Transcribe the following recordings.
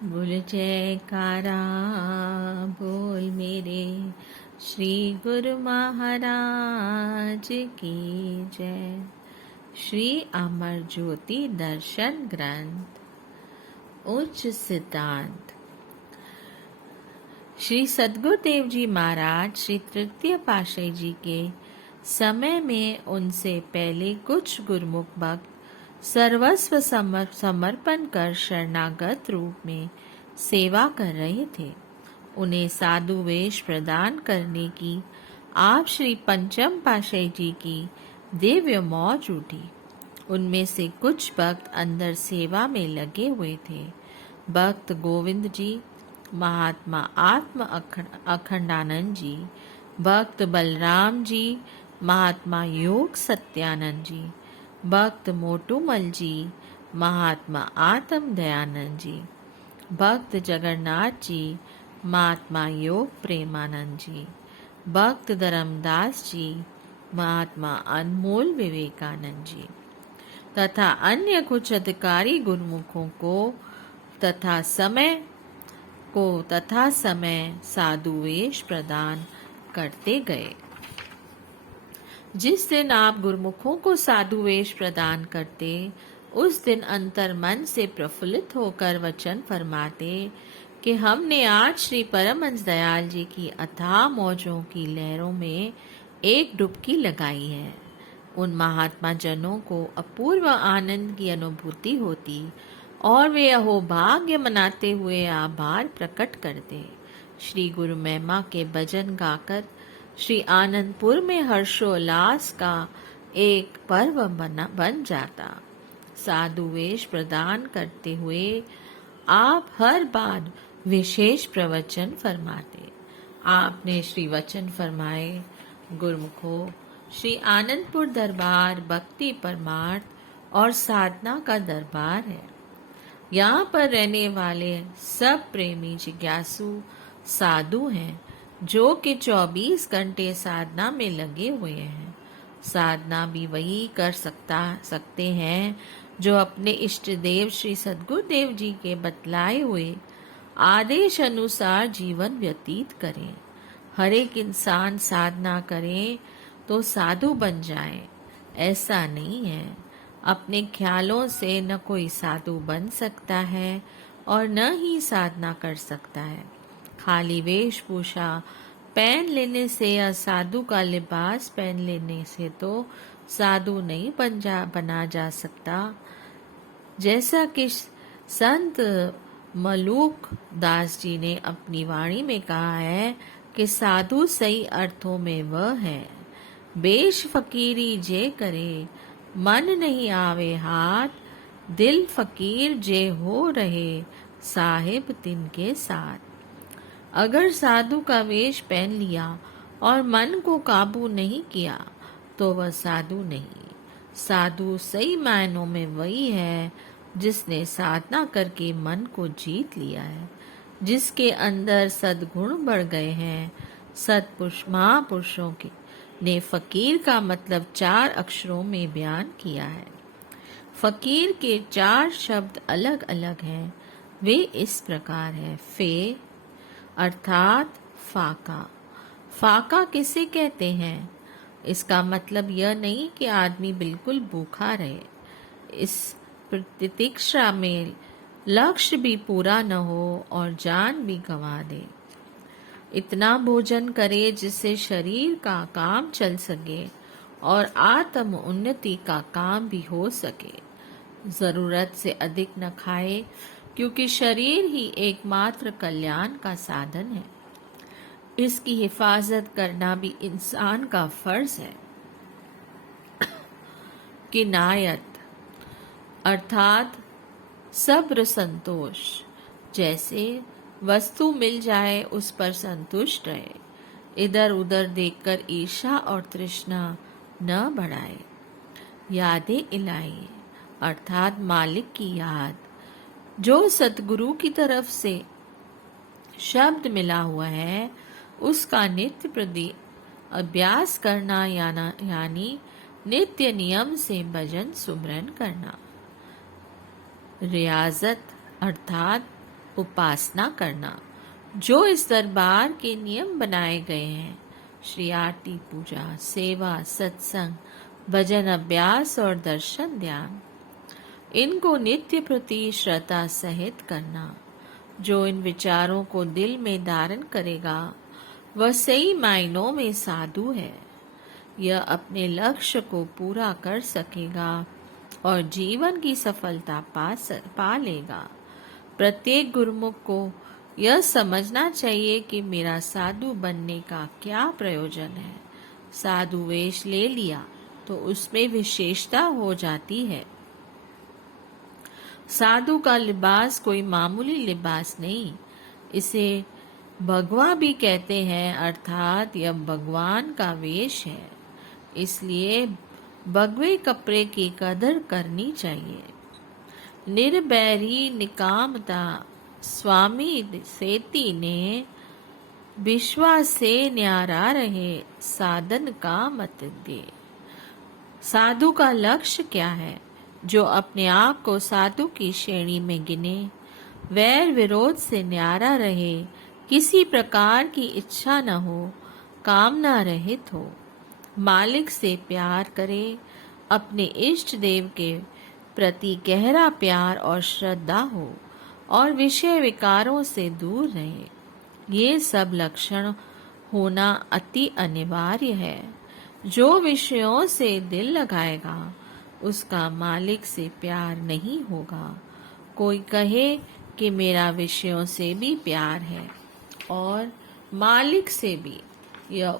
बोल जयकारा बोल मेरे श्री गुरु महाराज की जय। श्री अमर ज्योति दर्शन ग्रंथ उच्च सिद्धांत। श्री सद्गुरुदेव जी महाराज श्री तृतीय पातशाही जी के समय में उनसे पहले कुछ गुरुमुख भक्त सर्वस्व समर्पण कर शरणागत रूप में सेवा कर रहे थे। उन्हें साधु वेश प्रदान करने की आप श्री पंचम पातशाही जी की दिव्य मौज उठी। उनमें से कुछ भक्त अंदर सेवा में लगे हुए थे। भक्त गोविंद जी, महात्मा आत्म अखंडानंद जी, भक्त बलराम जी, महात्मा योग सत्यानंद जी, भक्त मोटूमल जी, महात्मा आत्म दयानंद जी, भक्त जगन्नाथ जी, महात्मा योग प्रेमानंद जी, भक्त धर्मदास जी, महात्मा अनमोल विवेकानंद जी तथा अन्य कुछ अधिकारी गुरुमुखों को तथा समय साधु वेश प्रदान करते गए। जिस दिन आप गुरुमुखों को साधु वेश प्रदान करते, उस दिन अंतर मन से प्रफुल्लित होकर वचन फरमाते कि हमने आज श्री परमहंस दयाल जी की अथाह मौजों की लहरों में एक डुबकी लगाई है। उन महात्मा जनों को अपूर्व आनंद की अनुभूति होती और वे अहोभाग्य मनाते हुए आभार प्रकट करते। श्री गुरु महिमा के भजन गाकर श्री आनंदपुर में हर्षोल्लास का एक पर्व बन जाता। साधु वेश प्रदान करते हुए आप हर बार विशेष प्रवचन फरमाते। आपने श्री वचन फरमाए, गुरुमुखों, श्री आनंदपुर दरबार भक्ति परमार्थ और साधना का दरबार है। यहाँ पर रहने वाले सब प्रेमी जिज्ञासु साधु हैं जो कि 24 घंटे साधना में लगे हुए हैं। साधना भी वही कर सकते हैं जो अपने इष्ट देव श्री सद्गुरुदेव जी के बतलाए हुए आदेश अनुसार जीवन व्यतीत करें। हर एक इंसान साधना करे तो साधु बन जाए, ऐसा नहीं है। अपने ख्यालों से न कोई साधु बन सकता है और न ही साधना कर सकता है। खाली वेशभूषा पहन लेने से या साधु का लिबास पहन लेने से तो साधु नहीं बना जा सकता। जैसा कि संत मलूक दास जी ने अपनी वाणी में कहा है कि साधु सही अर्थों में वह है, बेश फकीरी जे करे, मन नहीं आवे हाथ, दिल फकीर जे हो रहे, साहिब तिनके साथ। अगर साधु का वेश पहन लिया और मन को काबू नहीं किया तो वह साधु नहीं। साधु सही मायनों में वही है जिसने साधना करके मन को जीत लिया है, जिसके अंदर सद्गुण बढ़ गए हैं। महापुरुषों के ने फकीर का मतलब 4 अक्षरों में बयान किया है। फकीर के 4 शब्द अलग अलग हैं। वे इस प्रकार है। फे अर्थात फाका। फाका किसे कहते हैं? इसका मतलब यह नहीं कि आदमी बिल्कुल भूखा रहे, इस प्रतीक्षा में लक्ष्य भी पूरा न हो और जान भी गंवा दे। इतना भोजन करे जिससे शरीर का काम चल सके और आत्म उन्नति का काम भी हो सके। जरूरत से अधिक न खाए, क्योंकि शरीर ही एकमात्र कल्याण का साधन है। इसकी हिफाजत करना भी इंसान का फर्ज है। किनायत अर्थात सब्र संतोष। जैसे वस्तु मिल जाए उस पर संतुष्ट रहे, इधर उधर देखकर ईर्ष्या और तृष्णा न बढ़ाए। यादें इलाही अर्थात मालिक की याद। जो सतगुरु की तरफ से शब्द मिला हुआ है उसका नित्य प्रति अभ्यास करना यानी नित्य नियम से भजन सुमरन करना। रियाजत अर्थात उपासना करना, जो इस दरबार के नियम बनाए गए हैं। श्री आरती, पूजा, सेवा, सत्संग, भजन, अभ्यास और दर्शन ध्यान, इनको नित्य प्रति श्रद्धा सहित करना। जो इन विचारों को दिल में धारण करेगा वह सही मायनों में साधु है। यह अपने लक्ष्य को पूरा कर सकेगा और जीवन की सफलता पा लेगा। प्रत्येक गुरुमुख को यह समझना चाहिए कि मेरा साधु बनने का क्या प्रयोजन है। साधु वेश ले लिया तो उसमें विशेषता हो जाती है। साधु का लिबास कोई मामूली लिबास नहीं, इसे भगवा भी कहते हैं, अर्थात यह भगवान का वेश है। इसलिए भगवे कपड़े की कदर करनी चाहिए। निर्बैरी निकामता स्वामी सेती ने विश्वास से न्यारा रहे, साधन का मत दे। साधु का लक्ष्य क्या है? जो अपने आप को साधु की श्रेणी में गिने, वैर विरोध से न्यारा रहे, किसी प्रकार की इच्छा न हो, कामना रहित हो, मालिक से प्यार करे, अपने इष्ट देव के प्रति गहरा प्यार और श्रद्धा हो और विषय विकारों से दूर रहे। ये सब लक्षण होना अति अनिवार्य है। जो विषयों से दिल लगाएगा उसका मालिक से प्यार नहीं होगा। कोई कहे कि मेरा विषयों से भी प्यार है और मालिक से भी, यह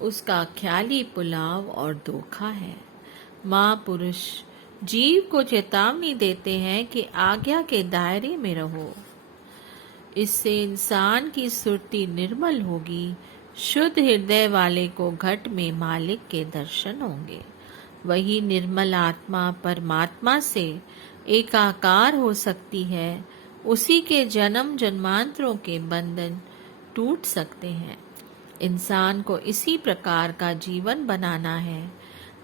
उसका ख्याली पुलाव और धोखा है। महापुरुष जीव को चेतावनी देते हैं कि आज्ञा के दायरे में रहो। इससे इंसान की सुरती निर्मल होगी। शुद्ध हृदय वाले को घट में मालिक के दर्शन होंगे। वही निर्मल आत्मा परमात्मा से एकाकार हो सकती है। उसी के जन्म जन्मांतरों के बंधन टूट सकते हैं। इंसान को इसी प्रकार का जीवन बनाना है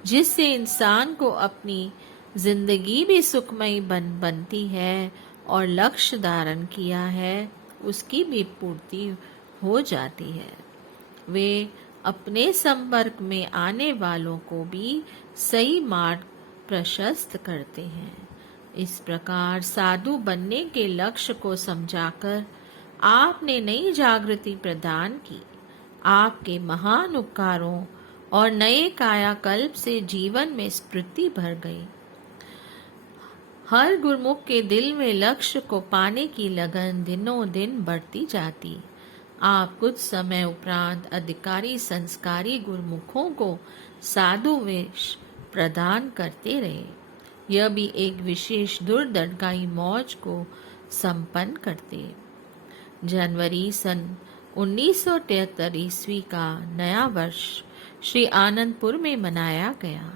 जिससे इंसान को अपनी जिंदगी भी सुखमयी बनती है और लक्ष्य धारण किया है उसकी भी पूर्ति हो जाती है। वे अपने संपर्क में आने वालों को भी सही मार्ग प्रशस्त करते हैं। इस प्रकार साधु बनने के लक्ष्य को समझाकर आपने नई जागृति प्रदान की। आपके महान उपकारों और नए कायाकल्प से जीवन में स्फूर्ति भर गई। हर गुरुमुख के दिल में लक्ष्य को पाने की लगन दिनों दिन बढ़ती जाती। आप कुछ समय उपरांत अधिकारी संस्कारी गुरुमुखों को साधु वेश प्रदान करते रहे। यह भी एक विशेष दूरदर्गाई मौज को संपन्न करते। जनवरी सन 1973 ईस्वी का नया वर्ष श्री आनंदपुर में मनाया गया।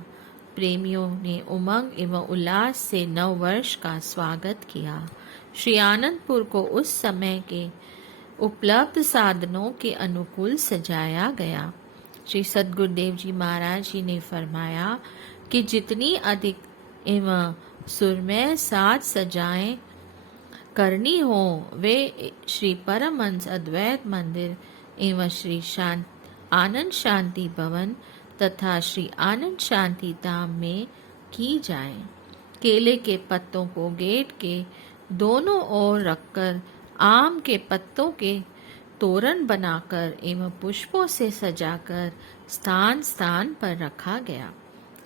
प्रेमियों ने उमंग एवं उल्लास से नव वर्ष का स्वागत किया। श्री आनंदपुर को उस समय के उपलब्ध साधनों के अनुकूल सजाया गया। श्री सद्गुरुदेव जी महाराज जी ने फरमाया कि जितनी अधिक एवं सुरमय साज सजाएं करनी हो वे श्री परमहंस अद्वैत मंदिर एवं श्री आनंद शांति भवन तथा श्री आनंद शांति धाम में की जाएं। केले के पत्तों को गेट के दोनों ओर रखकर आम के पत्तों के तोरण बनाकर एवं पुष्पों से सजाकर स्थान स्थान पर रखा गया।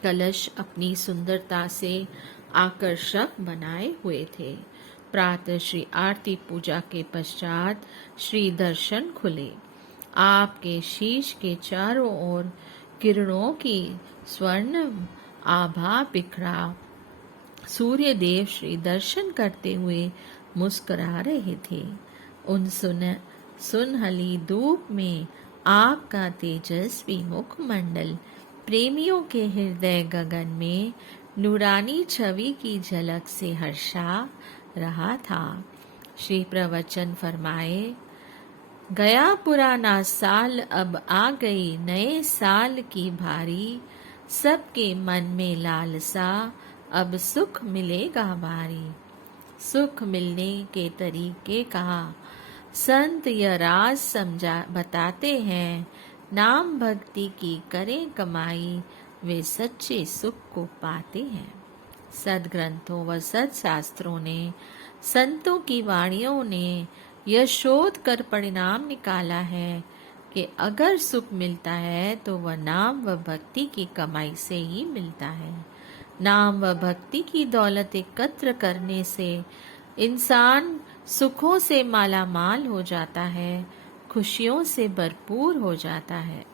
कलश अपनी सुंदरता से आकर्षक बनाए हुए थे। प्रातः श्री आरती पूजा के पश्चात श्री दर्शन खुले। आपके शीश के चारों ओर किरणों की स्वर्ण आभा बिखरा। सूर्य देव श्री दर्शन करते हुए मुस्कुरा रहे थे। उन सुनहली धूप में आपका तेजस्वी मुखमंडल प्रेमियों के हृदय गगन में नूरानी छवि की झलक से हर्षा रहा था। श्री प्रवचन फरमाए, गया पुराना साल अब आ गई नए साल की भारी, सबके मन में लालसा अब सुख मिलेगा भारी। सुख मिलने के तरीके कहा। संत यह राज समझा बताते हैं, नाम भक्ति की करें कमाई, वे सच्चे सुख को पाते हैं। सदग्रंथों व सदशास्त्रों ने, संतों की वाणियों ने यह शोध कर परिणाम निकाला है कि अगर सुख मिलता है तो वह नाम व भक्ति की कमाई से ही मिलता है। नाम व भक्ति की दौलत एकत्र करने से इंसान सुखों से मालामाल हो जाता है, खुशियों से भरपूर हो जाता है।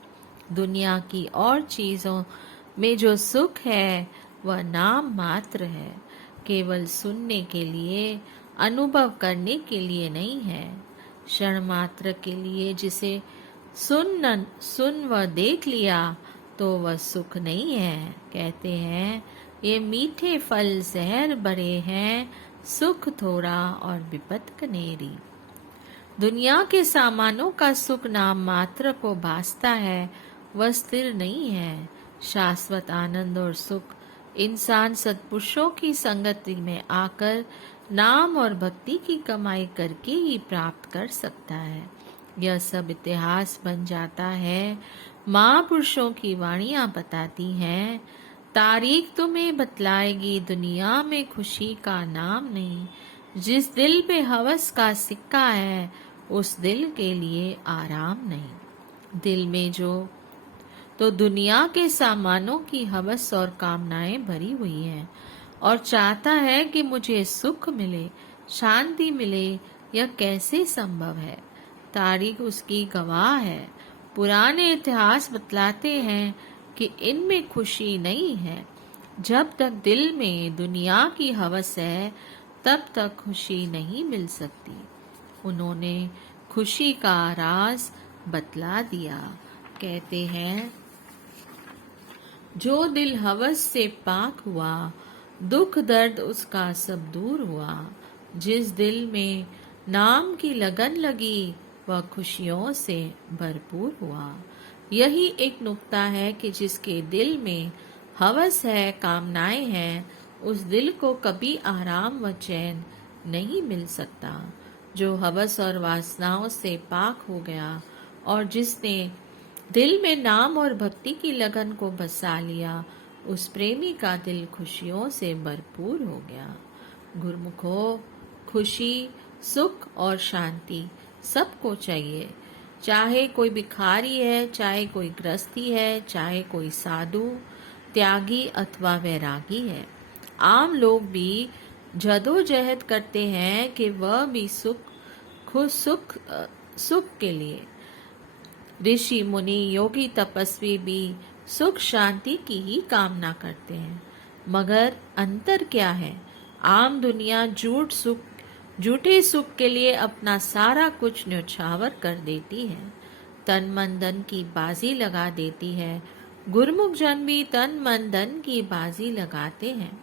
दुनिया की और चीज़ों में जो सुख है वह नाम मात्र है, केवल सुनने के लिए, अनुभव करने के लिए नहीं है। क्षण मात्र के लिए जिसे सुन व देख लिया तो वह सुख नहीं है। कहते हैं ये मीठे फल जहर भरे हैं, सुख थोड़ा और विपत कनेरी। दुनिया के सामानों का सुख नाम मात्र को भासता है, वह स्थिर नहीं है। शाश्वत आनंद और सुख इंसान सत्पुरुषों की संगति में आकर नाम और भक्ति की कमाई करके ही प्राप्त कर सकता है। यह सब इतिहास बन जाता है। महापुरुषों की वाणियां बताती हैं, तारीख तुम्हें बतलाएगी दुनिया में खुशी का नाम नहीं। जिस दिल पे हवस का सिक्का है उस दिल के लिए आराम नहीं। दिल में जो तो दुनिया के सामानों की हवस और कामनाएं भरी हुई हैं और चाहता है कि मुझे सुख मिले, शांति मिले। यह कैसे संभव है? तारीख उसकी गवाह है। पुराने इतिहास बतलाते हैं कि इनमें खुशी नहीं है। जब तक दिल में दुनिया की हवस है तब तक खुशी नहीं मिल सकती। उन्होंने खुशी का राज बतला दिया। कहते हैं जो दिल हवस से पाक हुआ, दुख दर्द उसका सब दूर हुआ। जिस दिल में नाम की लगन लगी वह खुशियों से भरपूर हुआ। यही एक नुक्ता है कि जिसके दिल में हवस है, कामनाएं हैं, उस दिल को कभी आराम व चैन नहीं मिल सकता। जो हवस और वासनाओं से पाक हो गया और जिसने दिल में नाम और भक्ति की लगन को बसा लिया, उस प्रेमी का दिल खुशियों से भरपूर हो गया। गुरुमुखो, खुशी, सुख और शांति सबको चाहिए। चाहे कोई भिखारी है, चाहे कोई गृहस्थी है, चाहे कोई साधु, त्यागी अथवा वैरागी है। आम लोग भी जदोजहद करते हैं कि वह भी सुख के लिए। ऋषि मुनि, योगी, तपस्वी भी सुख शांति की ही कामना करते हैं। मगर अंतर क्या है? आम दुनिया झूठे सुख के लिए अपना सारा कुछ न्यौछावर कर देती है, तन मन धन की बाजी लगा देती है। गुरमुख जन भी तन मन धन की बाजी लगाते हैं,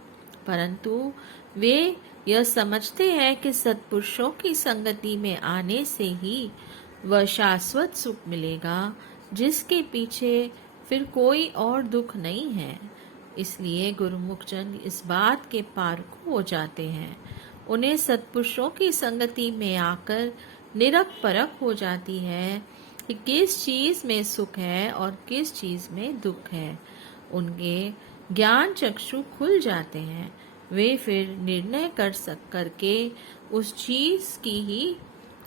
परंतु वे यह समझते हैं कि सत्पुरुषों की संगति में आने से ही वह शाश्वत सुख मिलेगा, जिसके पीछे फिर कोई और दुख नहीं है। इसलिए गुरुमुख जन इस बात के पारखू हो जाते हैं। उन्हें सत्पुरुषों की संगति में आकर निरख परख हो जाती है कि किस चीज में सुख है और किस चीज में दुख है। उनके ज्ञान चक्षु खुल जाते हैं। वे फिर निर्णय करके उस चीज की ही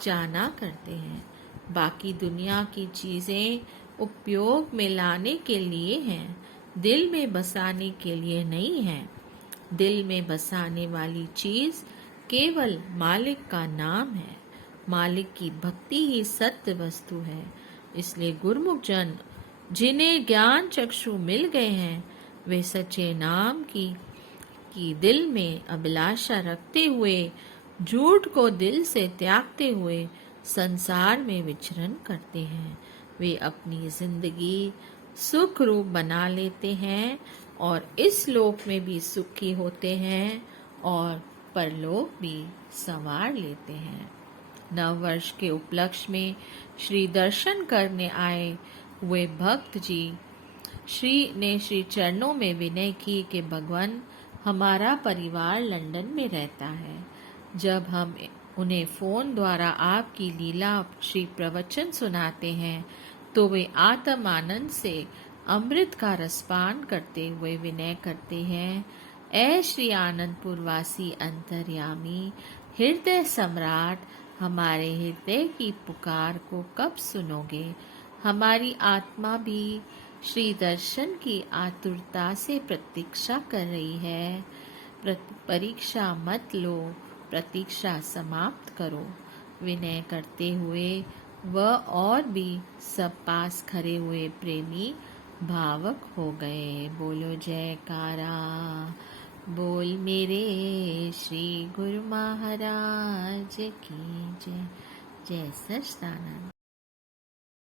जाना करते हैं। बाकी दुनिया की चीजें उपयोग में लाने के लिए हैं, दिल में बसाने के लिए नहीं है। दिल में बसाने वाली चीज केवल मालिक का नाम है। मालिक की भक्ति ही सत्य वस्तु है। इसलिए गुरुमुख जन जिन्हें ज्ञान चक्षु मिल गए हैं, वे सच्चे नाम की दिल में अभिलाषा रखते हुए, झूठ को दिल से त्यागते हुए संसार में विचरण करते हैं। वे अपनी जिंदगी सुख रूप बना लेते हैं और इस लोक में भी सुखी होते हैं और परलोक भी संवार लेते हैं। नव वर्ष के उपलक्ष्य में श्री दर्शन करने आए हुए भक्त जी श्री चरणों में विनय की कि भगवान, हमारा परिवार लंदन में रहता है। जब हम उन्हें फोन द्वारा आपकी लीला श्री प्रवचन सुनाते हैं तो वे आत्म आनंद से अमृत का रसपान करते हुए विनय करते हैं, ऐ श्री आनंदपुर वासी अंतर्यामी हृदय सम्राट, हमारे हृदय की पुकार को कब सुनोगे। हमारी आत्मा भी श्री दर्शन की आतुरता से प्रतीक्षा कर रही है। परीक्षा मत लो, प्रतीक्षा समाप्त करो। विनय करते हुए वह और भी सब पास खड़े हुए प्रेमी भावक हो गए। बोलो जयकारा, बोल मेरे श्री गुरु महाराज की जय। जय सच्चिदानंद।